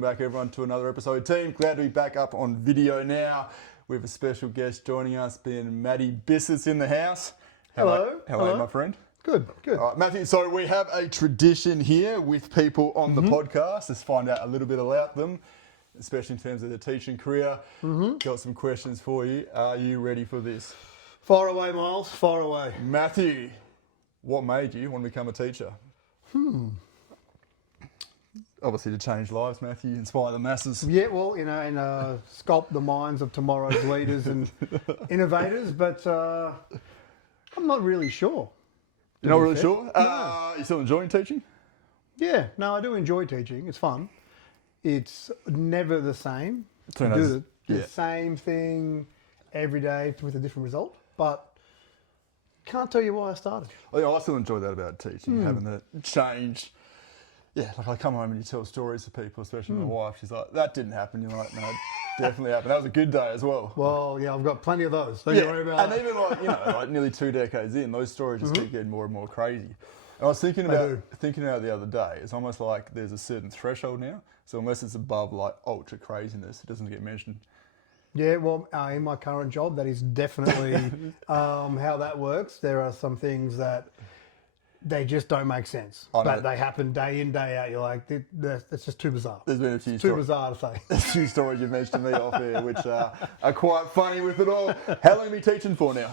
Back everyone to another episode. Team, glad to be back up on video now. We have a special guest joining us, being Matty Bissett in the house. Hello. How are you, my friend? Good. All right, Matthew, so we have a tradition here with people on the podcast. Let's find out a little bit about them, especially in terms of their teaching career. Got some questions for you. Are you ready for this? Far away, Miles. Far away. Matthew, what made you want to become a teacher? Obviously to change lives, Matthew, inspire the masses. Yeah, well, and sculpt the minds of tomorrow's leaders and innovators, but I'm not really sure. You're not really sure? No. You still enjoying teaching? Yeah, no, I do enjoy teaching. It's fun. It's never the same. So You do the yeah. same thing every day with a different result, but can't tell you why I started. I still enjoy that about teaching, having the change. Yeah, like I come home and you tell stories to people, especially my wife. She's like, that didn't happen. You're like, no, it definitely happened. That was a good day as well. Well, yeah, I've got plenty of those. Don't you worry about and even like nearly 2 decades in, those stories just keep getting more and more crazy. And I was thinking about the other day. It's almost like there's a certain threshold now. So unless it's above like ultra craziness, it doesn't get mentioned. Yeah, well, in my current job, that is definitely how that works. There are some things that they just don't make sense, but they happen day in, day out. You're like, that's just too bizarre. There's been a few too bizarre to say. There's a few stories you've mentioned to me off here, which are quite funny with it all. How long have you been teaching for now?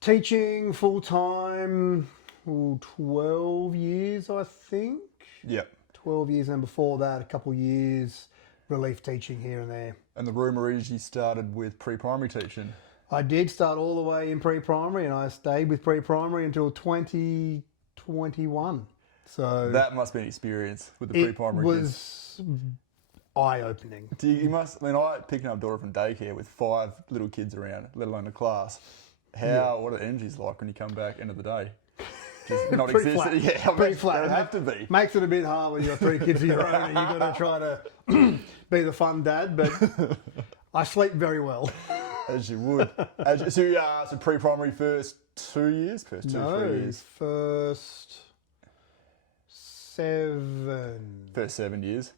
Teaching full-time, 12 years, I think. Yep. 12 years, and before that, a couple of years relief teaching here and there. And the rumour is you started with pre-primary teaching. I did start all the way in pre-primary, and I stayed with pre-primary until 2021. So that must be an experience with the pre-primary kids. It was eye-opening. You must. I mean, I picked up a daughter from daycare with 5 little kids around, let alone a class. What are the energies like when you come back end of the day? Just not Pretty existent. flat. Yeah, Pretty flat. They have to be. Makes it a bit hard when you've got 3 kids of your own and you've got to try to be the fun dad, but I sleep very well. As you would. So pre-primary first 2 years? First 3 years? First 7. First 7 years?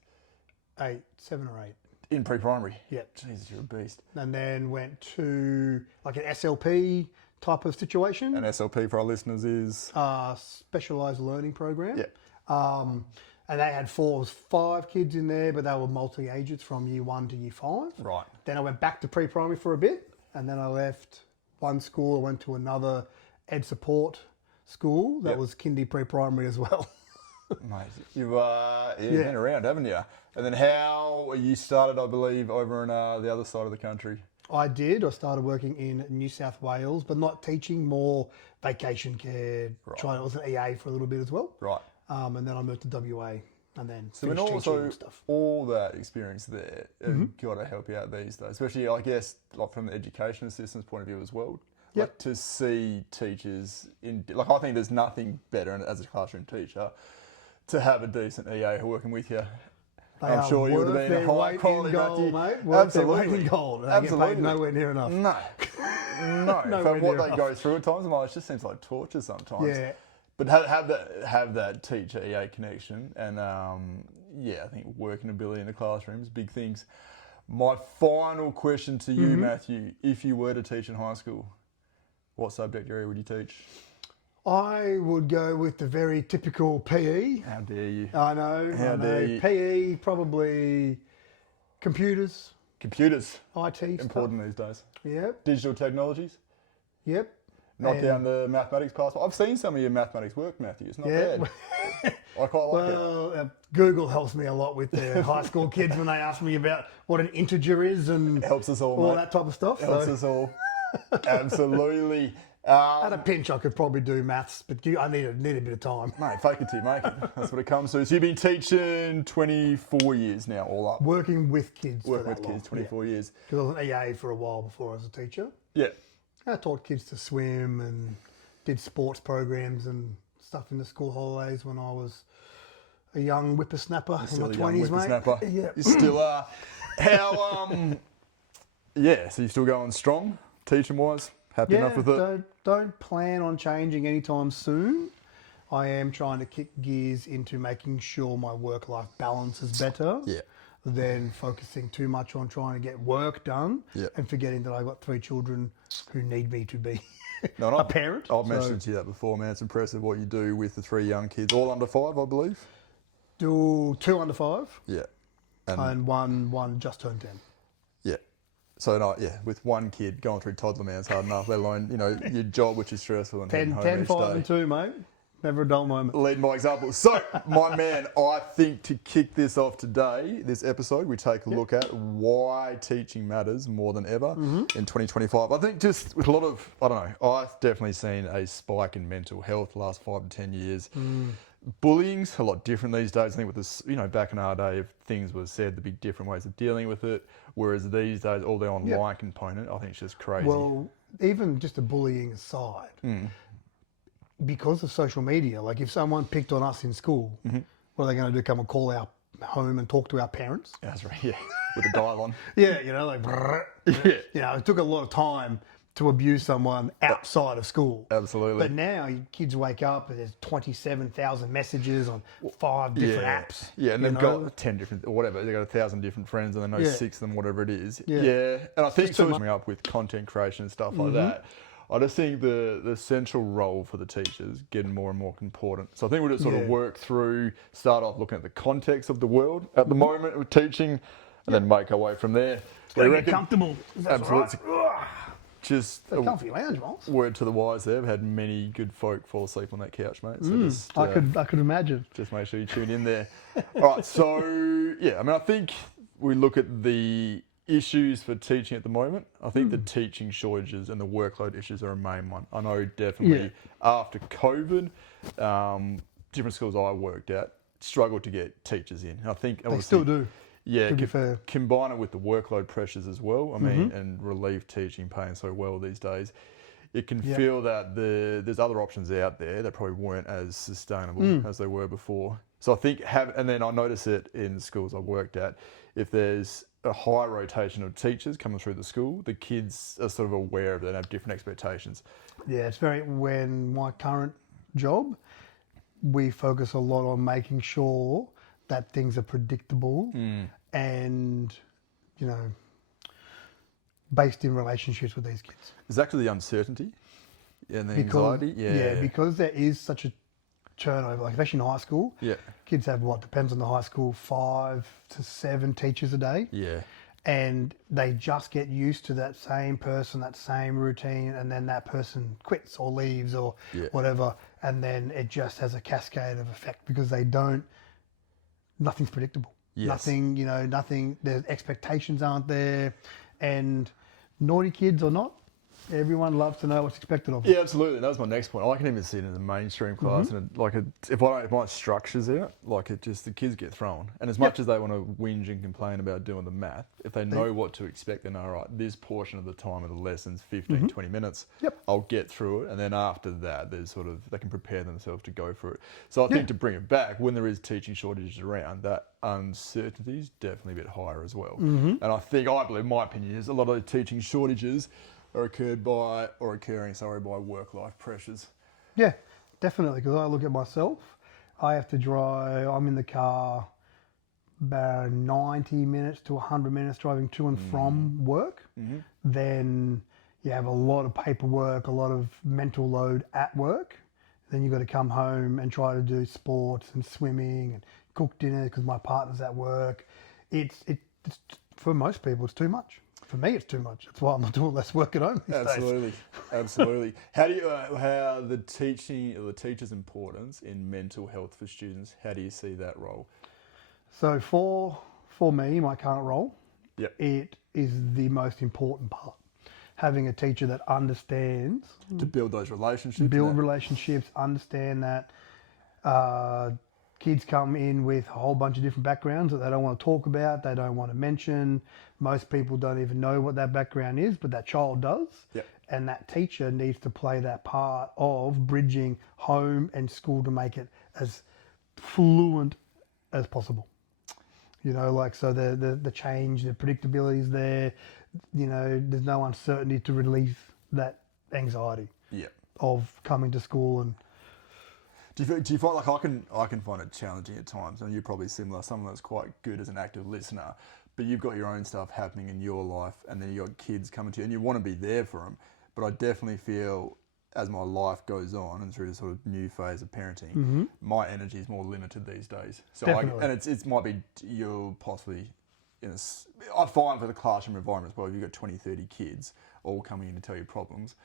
8, 7 or 8. In pre-primary? Yep. Jesus, you're a beast. And then went to like an SLP type of situation. And SLP for our listeners is? Specialised learning program. Yep. And they had 5 kids in there, but they were multi-ages from year 1 to year 5. Right. Then I went back to pre-primary for a bit, and then I left one school. I went to another ed support school that was kindy pre-primary as well. Mate, you've been around, haven't you? And then how you started, I believe, over in the other side of the country. I did. I started working in New South Wales, but not teaching, more vacation care. Right. I was an EA for a little bit as well. Right. And then I moved to WA and then So finished teaching and stuff. All that experience there got to help you out these days, especially I guess like from the education assistant's point of view as well. Yep. Like to see teachers I think there's nothing better as a classroom teacher to have a decent EA working with you. I'm sure you would have been a high quality gold, mate. Absolutely. Their weight in gold. They Absolutely. get paid nowhere near enough. No. Nowhere From what near they enough. go through at times, it just seems like torture sometimes. Yeah. But have that teacher EA connection, and I think working ability in the classroom is big things. My final question to you, Matthew: if you were to teach in high school, what subject area would you teach? I would go with the very typical PE. How dare you? I know. How dare you? PE, probably computers, Computers, IT important these days. stuff. Yep. Digital technologies. Yep. Knock down the mathematics pass. I've seen some of your mathematics work, Matthew. It's not bad. I quite like it. Well, Google helps me a lot with the high school kids when they ask me about what an integer is and Helps us all, all mate. that type of stuff. Helps So us all. Absolutely. at a pinch, I could probably do maths, but I need a bit of time. Mate, fake it till you make it. That's what it comes to. So you've been teaching 24 years now, all up. Working with kids. Working with kids, 24 years. Because I was an EA for a while before I was a teacher. Yeah. I taught kids to swim and did sports programs and stuff in the school holidays when I was a young whippersnapper in my 20s, mate. Yeah. You still are. How, so you're still going strong, teaching-wise? Happy enough with it? Don't plan on changing anytime soon. I am trying to kick gears into making sure my work-life balance is better. Yeah. than focusing too much on trying to get work done and forgetting that I've got 3 children who need me to be a parent. I've mentioned to you that before, man. It's impressive what you do with the 3 young kids, all under 5, I believe. Do 2 under 5. Yeah. And one just turned 10. Yeah. So, with 1 kid going through toddler man's hard enough, let alone, your job, which is stressful. And 10, 5 and 2, mate. Never a dull moment. Lead by example. So, my man, I think to kick this off today, this episode, we take a look at why teaching matters more than ever in 2025. I think just with a lot of, I've definitely seen a spike in mental health the last 5 to 10 years. Bullying's a lot different these days. I think with this, back in our day, if things were said, there'd be different ways of dealing with it. Whereas these days, all the online component, I think it's just crazy. Well, even just the bullying aside, because of social media, like if someone picked on us in school, what are they going to do? Come and call our home and talk to our parents? Yeah, that's right. Yeah, with a dial on. It took a lot of time to abuse someone outside of school. Absolutely. But now kids wake up and there's 27,000 messages on 5 different apps. Yeah, and they've got 10 different, or whatever. They've got 1,000 different friends and they know 6 of them, whatever it is. Yeah. And I think sort of coming up with content creation and stuff like that, I just think the central role for the teachers getting more and more important. So I think we'll just sort of work through, start off looking at the context of the world at the moment with teaching, and then make our way from there. Get comfortable. Absolutely. Right. Just a comfy lounge, Miles. Word to the wise there. I've had many good folk fall asleep on that couch, mate. So just, I could imagine. Just make sure you tune in there. All right, so I think we look at the issues for teaching at the moment. I think the teaching shortages and the workload issues are a main one. I know definitely after COVID, different schools I worked at struggled to get teachers in. I think they still do. Yeah, to be fair. Combine it with the workload pressures as well. I mean, and relief teaching paying so well these days. It can feel that there's other options out there that probably weren't as sustainable as they were before. So I think and then I notice it in schools I've worked at, if there's a high rotation of teachers coming through the school, the kids are sort of aware of it and have different expectations. Yeah, it's when my current job, we focus a lot on making sure that things are predictable and, based in relationships with these kids. Is actually the uncertainty and the anxiety? Yeah, because there is such a turnover, like especially in high school. Yeah. Kids have depends on the high school, 5 to 7 teachers a day. Yeah. And they just get used to that same person, that same routine, and then that person quits or leaves or whatever. And then it just has a cascade of effect because nothing's predictable. Yes. Nothing, their expectations aren't there. And naughty kids or not, everyone loves to know what's expected of them. Yeah, absolutely. That was my next point. I can even see it in the mainstream class, and if my structure's out, the kids get thrown. And as much as they want to whinge and complain about doing the math, if they know what to expect, then all right, this portion of the time of the lesson's 15, 20 minutes. I'll get through it, and then after that, there's they can prepare themselves to go for it. So I think to bring it back, when there is teaching shortages around, that uncertainty is definitely a bit higher as well. And I believe, my opinion is a lot of the teaching shortages are occurring by work-life pressures. Yeah, definitely. Because I look at myself, I have to drive. I'm in the car about 90 minutes to 100 minutes driving to and from work. Then you have a lot of paperwork, a lot of mental load at work. Then you've got to come home and try to do sports and swimming and cook dinner because my partner's at work. It's for most people, it's too much. For me, it's too much. That's why I'm doing less work at home these days. Absolutely. How do you how the teacher's importance in mental health for students? How do you see that role? So for me, my current role, it is the most important part. Having a teacher that understands to build those relationships, understand that kids come in with a whole bunch of different backgrounds that they don't want to talk about, they don't want to mention. Most people don't even know what that background is, but that child does. And that teacher needs to play that part of bridging home and school to make it as fluent as possible. So the change, the predictability is there. There's no uncertainty to relieve that anxiety of coming to school and Do you find like I can find it challenging at times, and you're probably similar. Someone that's quite good as an active listener, but you've got your own stuff happening in your life, and then you got kids coming to you, and you want to be there for them. But I definitely feel as my life goes on and through this sort of new phase of parenting, my energy is more limited these days. So it might be you're possibly I find for the classroom environment as well, if you've got 20, 30 kids all coming in to tell you problems,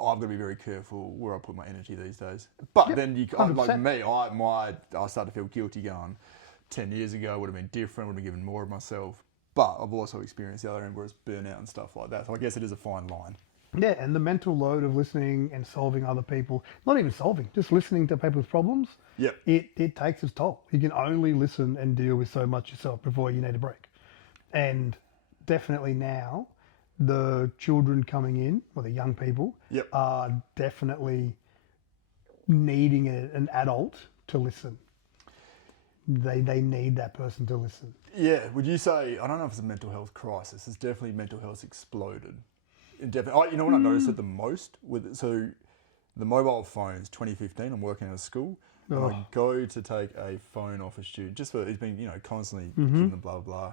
I've got to be very careful where I put my energy these days. But then, like me, I started to feel guilty going, 10 years ago would have been different, would have given more of myself. But I've also experienced the other end where it's burnout and stuff like that. So I guess it is a fine line. Yeah, and the mental load of listening and solving other people, not even solving, just listening to people's problems, it takes its toll. You can only listen and deal with so much yourself before you need a break. And definitely now, the children coming in, or the young people, are definitely needing an adult to listen. They need that person to listen. Yeah, would you say, I don't know if it's a mental health crisis, it's definitely mental health exploded. You know what I noticed it the most? So the mobile phones, 2015, I'm working at a school, and I go to take a phone off a student, just for, he's been, constantly giving them blah, blah, blah.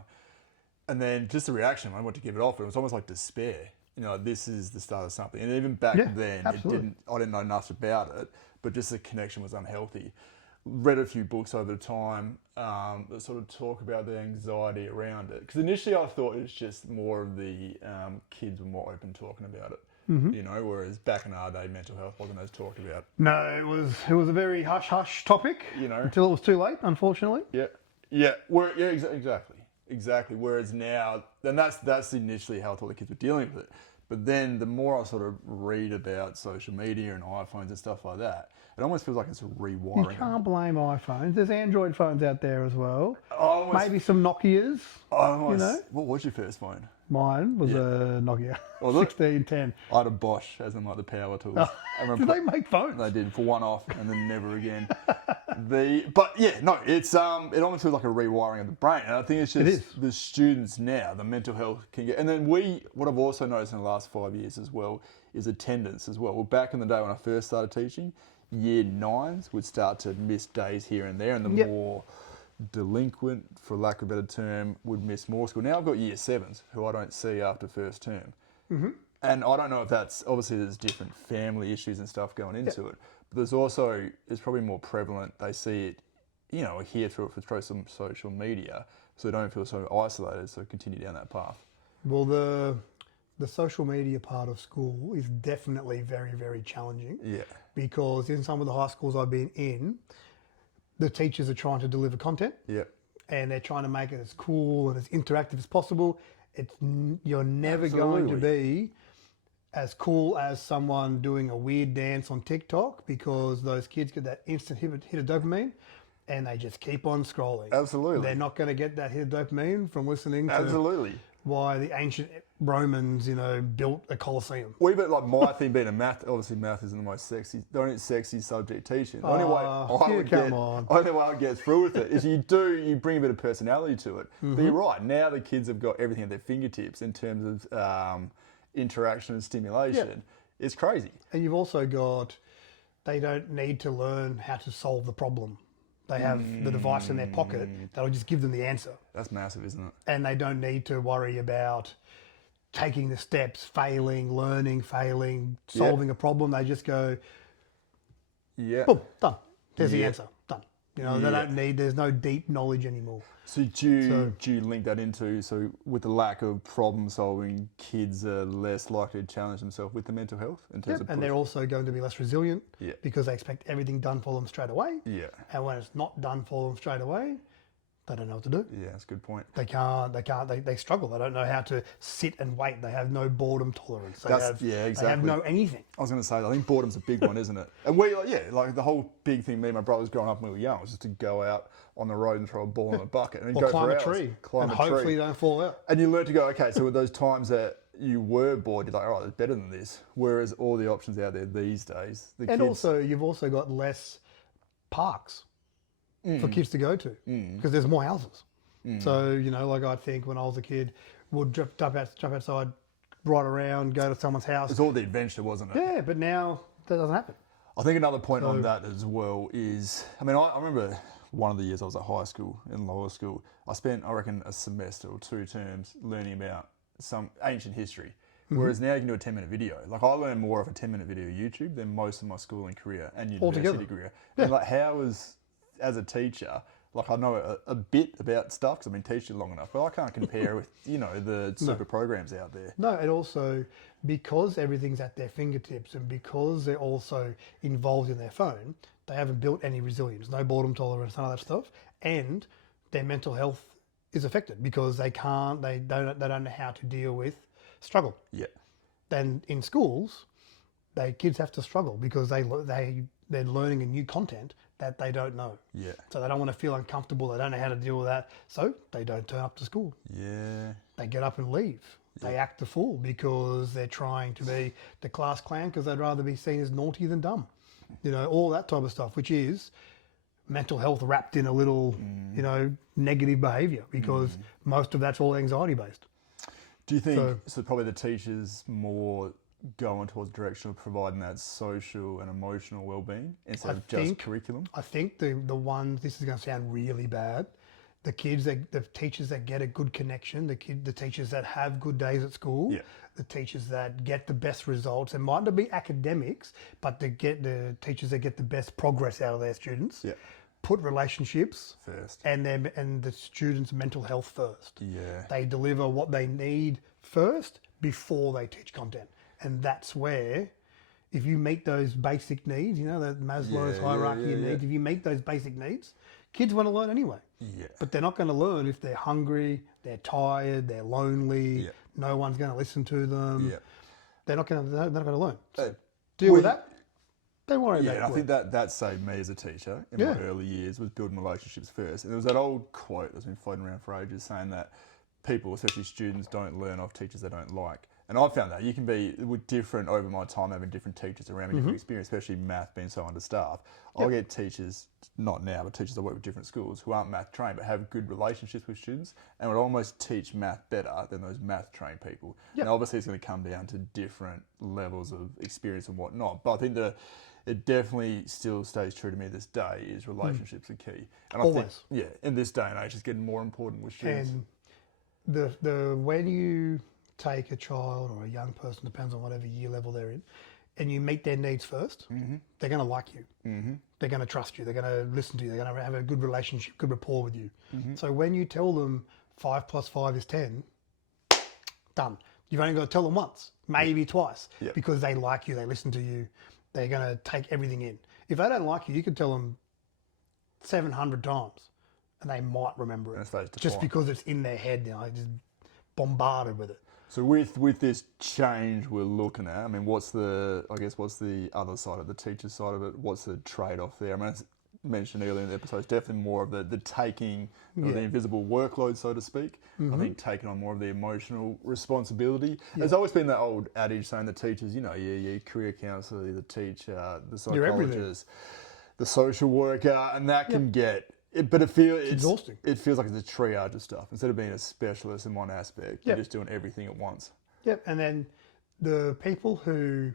And then just the reaction, I went to give it off, it was almost like despair. This is the start of something. And even back then, I didn't know enough about it, but just the connection was unhealthy. Read a few books over the time that sort of talk about the anxiety around it. Because initially I thought it was just more of the kids were more open talking about it. Whereas back in our day, mental health wasn't as talked about. No, it was a very hush-hush topic, until it was too late, unfortunately. Yeah. Exactly. Whereas now, then that's initially how I thought the kids were dealing with it. But then the more I sort of read about social media and iPhones and stuff like that, it almost feels like it's a rewiring. You can't blame iPhones. There's Android phones out there as well. Maybe some Nokias. What was your first phone? Mine was a Nokia 1610. I had a Bosch, as in like the power tools. Did they make phones? They did, for one off, and then never again. It almost feels like a rewiring of the brain, and I think it's just the students now, the mental health can get. And then what I've also noticed in the last 5 years as well is attendance as well. Well, back in the day when I first started teaching, year 9s would start to miss days here and there, and the more delinquent, for lack of a better term, would miss more school. Now I've got year 7s who I don't see after first term. And I don't know if that's, obviously there's different family issues and stuff going into it, but it's probably more prevalent. They see it, hear through it through some social media, so they don't feel so isolated, so continue down that path. Well, the social media part of school is definitely very, very challenging. Yeah. Because in some of the high schools I've been in, the teachers are trying to deliver content. Yeah. And they're trying to make it as cool and as interactive as possible. You're never going to be as cool as someone doing a weird dance on TikTok, because those kids get that instant hit of dopamine and they just keep on scrolling. Absolutely. They're not going to get that hit of dopamine from listening to why the ancient Romans, built a Colosseum. Well, even like my thing being a math, obviously math isn't the most sexy subject teaching. The only way I would get through with it is you bring a bit of personality to it. But you're right, now the kids have got everything at their fingertips in terms of interaction and stimulation. Yeah. It's crazy. And you've also got, they don't need to learn how to solve the problem. They have the device in their pocket that'll just give them the answer. That's massive, isn't it? And they don't need to worry about taking the steps, learning, solving a problem. They just go, boom, done. There's the answer, done. They don't need, there's no deep knowledge anymore. So do you link that into, with the lack of problem solving, kids are less likely to challenge themselves with the mental health? And they're also going to be less resilient because they expect everything done for them straight away. Yeah. And when it's not done for them straight away, they don't know what to do. Yeah, that's a good point. They struggle. They don't know how to sit and wait. They have no boredom tolerance. They have no anything. I was going to say, I think boredom's a big one, isn't it? And like the whole big thing me and my brothers growing up when we were young was just to go out on the road and throw a ball in a bucket and go climb a tree. Hopefully you don't fall out. And you learn to go, okay, so with those times that you were bored, you're like, all right, it's better than this. Whereas all the options out there these days, you've also got less parks for kids to go to because there's more houses. So, like I think when I was a kid, would jump outside, ride around, go to someone's house. It's all the adventure, wasn't it? Yeah, but now that doesn't happen. I think another point on that as well is, I mean, I remember one of the years I was at high school, in lower school, I spent, I reckon, a semester or 2 terms learning about some ancient history. Whereas now you can do a 10-minute video. Like, I learned more of a 10-minute video YouTube than most of my schooling career and university career. Yeah. And like, as a teacher, like, I know a bit about stuff because I've been teaching long enough, but I can't compare with, the super programs out there. No, and also because everything's at their fingertips and because they're also involved in their phone, they haven't built any resilience, no boredom tolerance, none of that stuff, and their mental health is affected because they don't know how to deal with struggle. Yeah. Then in schools, kids have to struggle because they're learning a new content that they don't know. Yeah. So they don't want to feel uncomfortable. They don't know how to deal with that. So they don't turn up to school. Yeah. They get up and leave. Yeah. They act a fool because they're trying to be the class clown because they'd rather be seen as naughty than dumb. All that type of stuff, which is mental health wrapped in a little, negative behaviour because most of that's all anxiety based. Do you think, so probably the teachers more going towards the direction of providing that social and emotional well-being instead of just curriculum? I think the ones, this is going to sound really bad, the teachers that get a good connection, the teachers that have good days at school, the teachers that get the best results, it might not be academics, but the teachers that get the best progress out of their students, put relationships first and the students' mental health first. Yeah. They deliver what they need first before they teach content. And that's where, if you meet those basic needs, that Maslow's hierarchy of needs, if you meet those basic needs, kids want to learn anyway. Yeah. But they're not going to learn if they're hungry, they're tired, they're lonely, no one's going to listen to them. Yeah. They're not going to learn. So deal with that. Don't worry about it. Yeah, I think that saved me as a teacher in my early years, was building relationships first. And there was that old quote that's been floating around for ages saying that people, especially students, don't learn off teachers they don't like. And I found that you can be different over my time, having different teachers around me, different experience, especially math being so understaffed. I'll get teachers, not now, but teachers I work with different schools who aren't math trained but have good relationships with students and would almost teach math better than those math trained people. And obviously it's going to come down to different levels of experience and whatnot. But I think it definitely still stays true to me this day is relationships are key. And I think, in this day and age, it's getting more important with students. And when you take a child or a young person, depends on whatever year level they're in, and you meet their needs first, they're going to like you. They're going to trust you. They're going to listen to you. They're going to have a good relationship, good rapport with you. So when you tell them 5 + 5 is 10, done. You've only got to tell them once, maybe twice, because they like you, they listen to you, they're going to take everything in. If they don't like you, you can tell them 700 times and they might remember it just because it's in their head, just bombarded with it. So with this change we're looking at, I mean, what's the other side of the teacher side of it? What's the trade-off there? I mean, as mentioned earlier in the episode, it's definitely more of the taking of the invisible workload, so to speak. I think taking on more of the emotional responsibility. There's always been that old adage saying the teachers, your career counsellor, the teacher, the psychologist, the social worker, and that can get... But it's exhausting. It feels like it's a triage of stuff. Instead of being a specialist in one aspect, you're just doing everything at once. Yep. And then the people who,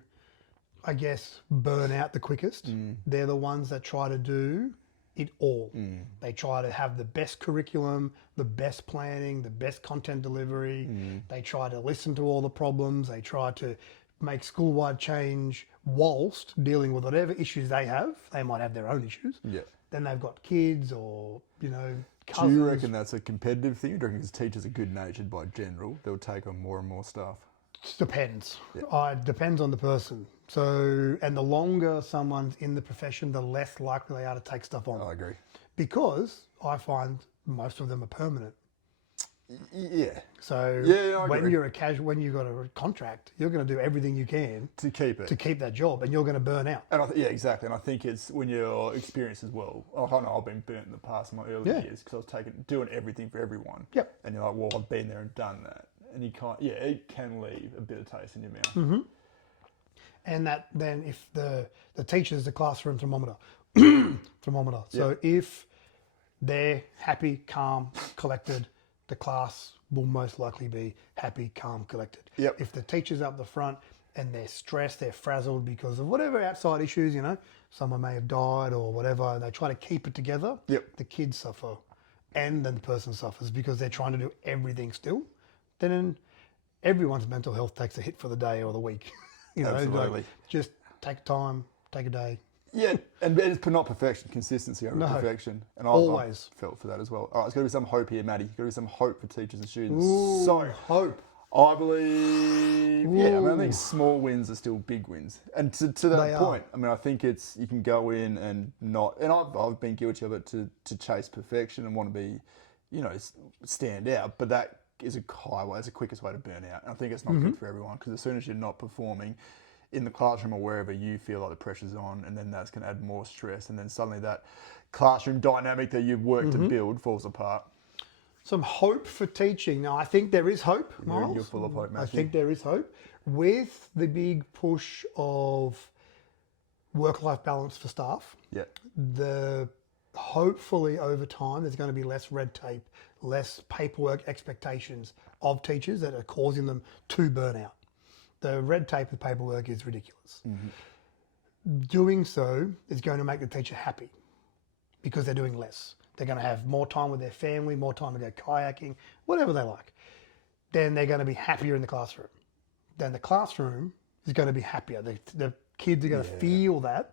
I guess, burn out the quickest, they're the ones that try to do it all. They try to have the best curriculum, the best planning, the best content delivery. They try to listen to all the problems. They try to make school-wide change whilst dealing with whatever issues they have. They might have their own issues. Yeah. Then they've got kids or, cousins. Do you reckon that's a competitive thing? Or do you reckon because teachers are good-natured by general, they'll take on more and more stuff? Depends. It depends on the person. So, and the longer someone's in the profession, the less likely they are to take stuff on. I agree. Because I find most of them are permanent. Yeah. So when you're when you've got a contract, you're going to do everything you can to keep it, to keep that job, and you're going to burn out. And exactly. And I think it's when you're experienced as well. I know I've been burnt in the past in my early years because I was doing everything for everyone. Yep. And you're like, well, I've been there and done that, and you can't. Yeah, it can leave a bit of taste in your mouth. And that then, if the teacher's the classroom thermometer, So if they're happy, calm, collected, the class will most likely be happy, calm, collected. Yep. If the teacher's up the front and they're stressed, they're frazzled because of whatever outside issues, you know, someone may have died or whatever, and they try to keep it together, Yep. the kids suffer and then the person suffers because they're trying to do everything still. Then everyone's mental health takes a hit for the day or the week. You know, Absolutely. like, just take time, take a day. Yeah, and it's not perfection, consistency over perfection. And always I've felt for that as well. All right, there's got to be some hope here, Matty. There's got to be some hope for teachers and students. Ooh, So, hope. I believe, yeah, I mean, I think small wins are still big wins. And to that point, I mean, I think it's, you can go in and not, and I've been guilty of it to chase perfection and want to be, you know, stand out, but that is a highway, it's the quickest way to burn out. And I think it's not good for everyone, because as soon as you're not performing in the classroom or wherever, you feel like the pressure's on, and then that's going to add more stress, and then suddenly that classroom dynamic that you've worked to build falls apart. Some hope for teaching. Now, I think there is hope, Miles. You're full of hope, Matthew. I think there is hope. With the big push of work-life balance for staff, hopefully over time there's going to be less red tape, less paperwork expectations of teachers that are causing them to burn out. The red tape with paperwork is ridiculous. Doing so is going to make the teacher happy because they're doing less. They're going to have more time with their family, more time to go kayaking, whatever they like. Then they're going to be happier in the classroom. Then the classroom is going to be happier. The kids are going to feel that,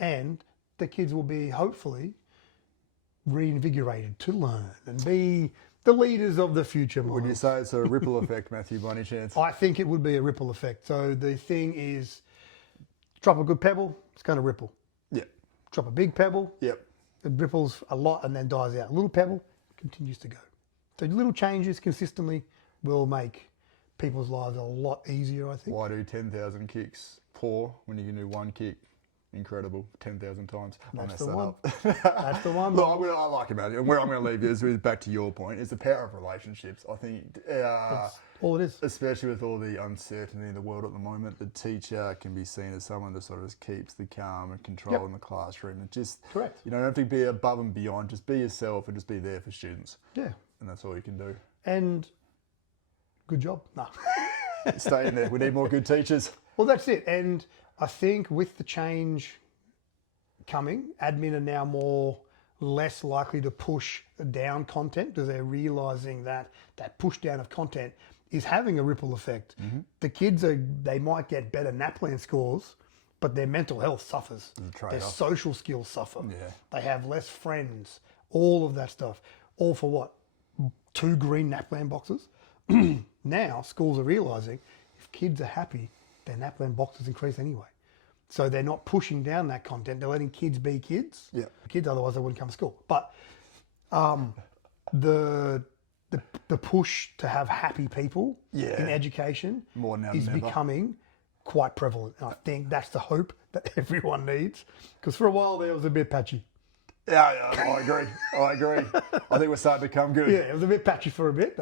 and the kids will be hopefully reinvigorated to learn and be the leaders of the future. Would you say it's a ripple effect, Matthew, by any chance? I think it would be a ripple effect. So the thing is, drop a good pebble, it's going to ripple. Yeah. Drop a big pebble, Yep. it ripples a lot and then dies out. A little pebble continues to go. So little changes consistently will make people's lives a lot easier, I think. Why do 10,000 kicks poor when you can do one kick? Incredible, 10,000 times. That's the one. That's the one. Look, I like about it. And where I'm going to leave you is back to your point, is the power of relationships. I think, That's all it is. especially with all the uncertainty in the world at the moment, the teacher can be seen as someone that sort of just keeps the calm and control in the classroom. And just, Correct. you know, don't have to be above and beyond. Just be yourself and just be there for students. Yeah. And that's all you can do. And good job. No. Stay in there. We need more good teachers. Well, that's it. And I think with the change coming, admin are now less likely to push down content because they're realising that that push down of content is having a ripple effect. The kids they might get better NAPLAN scores, but their mental health suffers. Their social skills suffer. Yeah. They have less friends, all of that stuff. All for what? 2 green NAPLAN boxes? Now schools are realising if kids are happy, their NAPLAN boxes increase anyway. So they're not pushing down that content. They're letting kids be kids. Yeah. Kids, otherwise they wouldn't come to school. But the push to have happy people in education More now is than ever. becoming quite prevalent. And I think that's the hope that everyone needs. Because for a while there was a bit patchy. Yeah, I agree. I think we're starting to come good. Yeah, it was a bit patchy for a bit.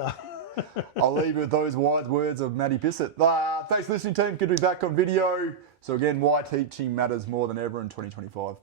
I'll leave you with those wise words of Matty Bissett. Thanks for listening, team. Good to be back on video. So again, why teaching matters more than ever in 2025.